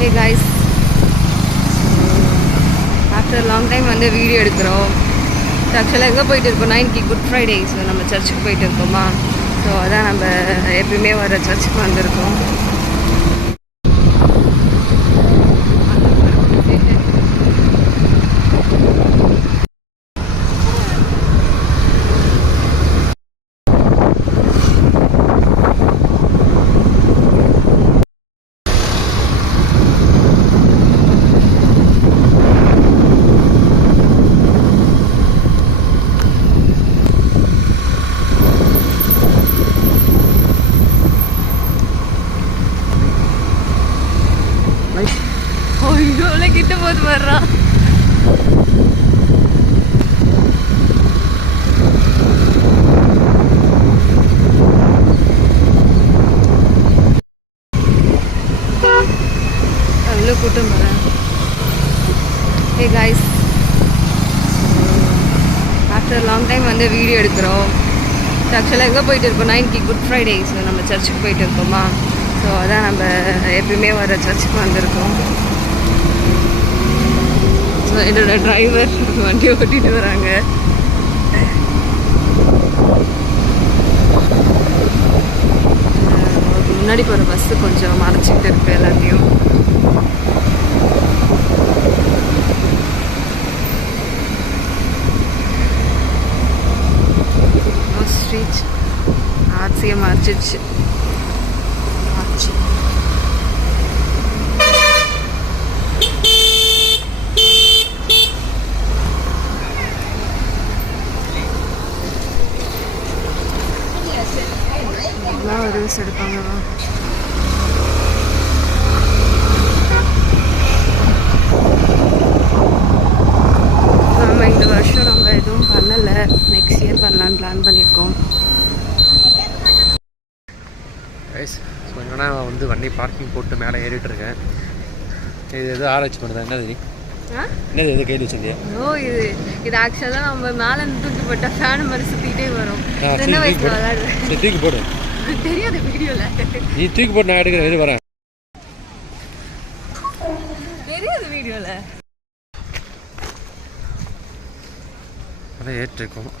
Hey guys, after a long time வந்து video எடுக்கிறோம். ஆக்சுவலாக எங்கே போயிட்டு இருக்கோம்னா இன்னைக்கு குட் ஃப்ரைடே. ஸோ நம்ம சர்ச்சுக்கு போயிட்டு இருக்கோமா. ஸோ அதான் நம்ம எப்பயுமே வர சர்ச்சுக்கு வந்திருக்கோம். இவ்வளோ கிட்ட போது வர்றான். அவ்வளோ கூட்டம் வரேன். Hey guys, after long time வந்து வீடியோ எடுக்கிறோம். ஆக்சுவலாக எங்கே போயிட்டு இருக்கோம்னா இன்னைக்கு குட் ஃப்ரைடே. ஸோ நம்ம சர்ச்சுக்கு போயிட்டு இருக்கோமா. ஸோ அதான் நம்ம எப்பயுமே வர சர்ச்சுக்கு வந்திருக்கோம். ஸோ என்னோட டிரைவர் வண்டி ஓட்டிகிட்டு வராங்க. முன்னாடி போகிற பஸ்ஸு கொஞ்சம் மறைச்சிக்கிட்டு இருக்கு எல்லாத்தையும். ஸ்ட்ரீட் ஆர்சியை மறைச்சிச்சு. ரீல்ஸ் எடுப்பாங்க. நம்ம இந்த வருஷம் நம்ம எதுவும் பண்ணலை, நெக்ஸ்ட் இயர் பண்ணலான்னு பிளான் பண்ணியிருக்கோம். ஸோ என்னன்னா வந்து வண்டி பார்க்கிங் போட்டு மேலே ஏறிட்டு இருக்கேன். இது எதுவும் ஆராய்ச்சி பண்ணுறதா என்னது என்னது எது கையில் வச்சுருந்தியா? இது ஆக்சுவலாக நம்ம மேலே தூக்கி போட்டால் ஃபேன் மாதிரி சுற்றிக்கிட்டே வரும். சின்ன வயசில் விளையாடுவேன். தூக்கி போடு. தெரியாது வீடியோவில். நீ தூக்கி போட்டு நான் எடுக்கிறேன். இது வரேன். தெரியாது வீடியோவில். அதான் ஏற்றிருக்கோம்.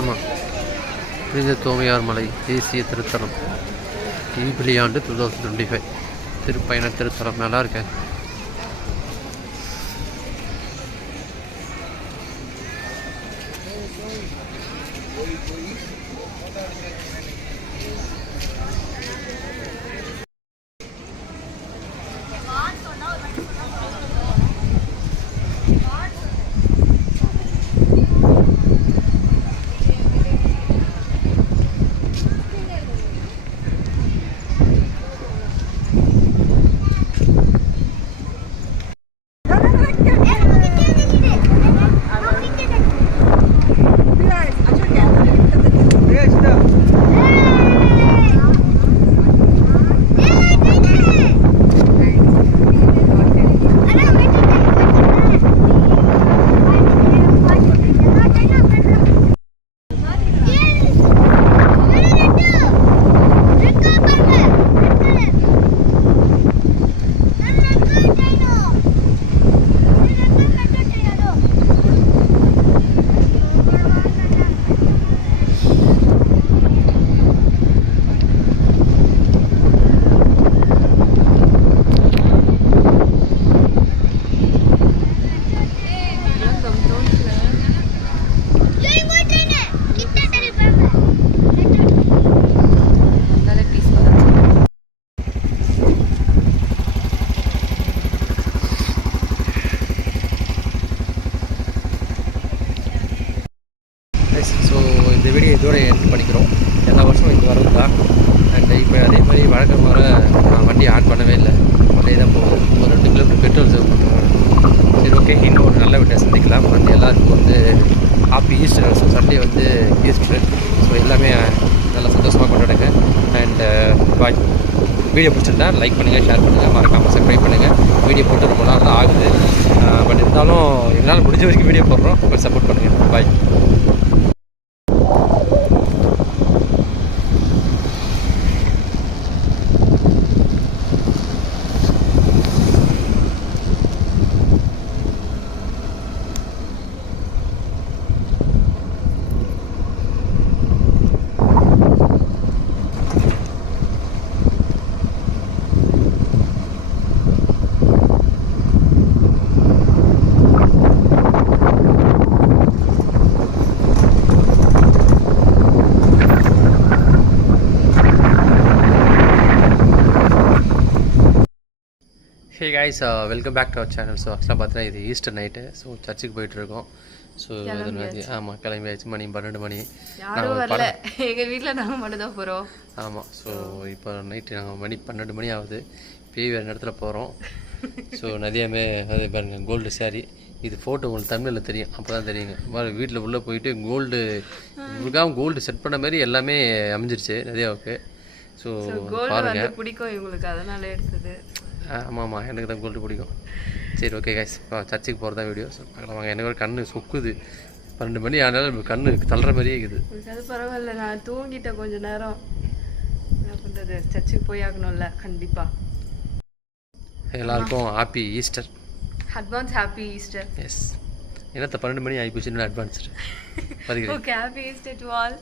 ஆமாம், புனித தோமையார் மலை தேசிய திருத்தலம் ஈபிலி ஆண்டு 2025 திருப்பயண திருத்தலம். நல்லா இருக்கேன். பாய். வீடியோ பிடிச்சிருந்தா லைக் பண்ணுங்கள், ஷேர் பண்ணுங்கள், மறக்காமல் சப்ஸ்கிரைப் பண்ணுங்கள். வீடியோ போட்டு ரொம்ப நாள் தான் ஆகுது, பட் இருந்தாலும் எங்களால் முடிஞ்ச வரைக்கும் வீடியோ போடுறோம். கொஞ்சம் சப்போர்ட் பண்ணுங்கள். Bye. Hey guys, welcome back to our channel. So ஆக்சுவலாக பார்த்தீங்கன்னா இது ஈஸ்டர் நைட்டு. ஸோ சர்ச்சுக்கு போயிட்டுருக்கோம். ஸோ ஆமாம், கிளம்பியாச்சு. மணி 12 மணி. யாரும் வரல, எங்கள் வீட்டில் நாங்கள் மட்டும் தான் போகிறோம். ஆமாம். ஸோ இப்போ நைட்டு நாங்கள் மணி 12 மணி ஆகுது. பேய் வேறு இடத்துல போகிறோம். ஸோ நதியாமே அது பாருங்க, கோல்டு சாரி. இது ஃபோட்டோ உங்களுக்கு தமிழில் தெரியும், அப்போ தான் தெரியுங்க. வீட்டில் உள்ளே போயிட்டு கோல்டு செட் பண்ண மாதிரி எல்லாமே அமைஞ்சிருச்சு நதியாவுக்கு. ஸோ பாருங்கள், பிடிக்கும் இவங்களுக்கு, அதனால எடுத்தது. ஆமாம், எனக்கு தான் கோல்டு பிடிக்கும். சரி, ஓகே கைஸ், சர்ச்சுக்கு போகிறதா வீடியோ. ஸோ பார்க்கலாம் வாங்க. எனக்கு ஒரு கண்ணு சொக்குது, 12 மணி ஆனாலும் கண்ணு தள்ளுற மாதிரியே இருக்குது. அது பரவாயில்ல, நான் தூங்கிட்டேன் கொஞ்சம் நேரம். என்ன பண்ணுறது, சர்ச்சுக்கு போய் ஆகணும்ல கண்டிப்பாக. எல்லாருக்கும் happy Easter, advance happy Easter. Yes. என்னத்த 12 மணி ஆகி போச்சு, advance. Okay, happy Easter to all.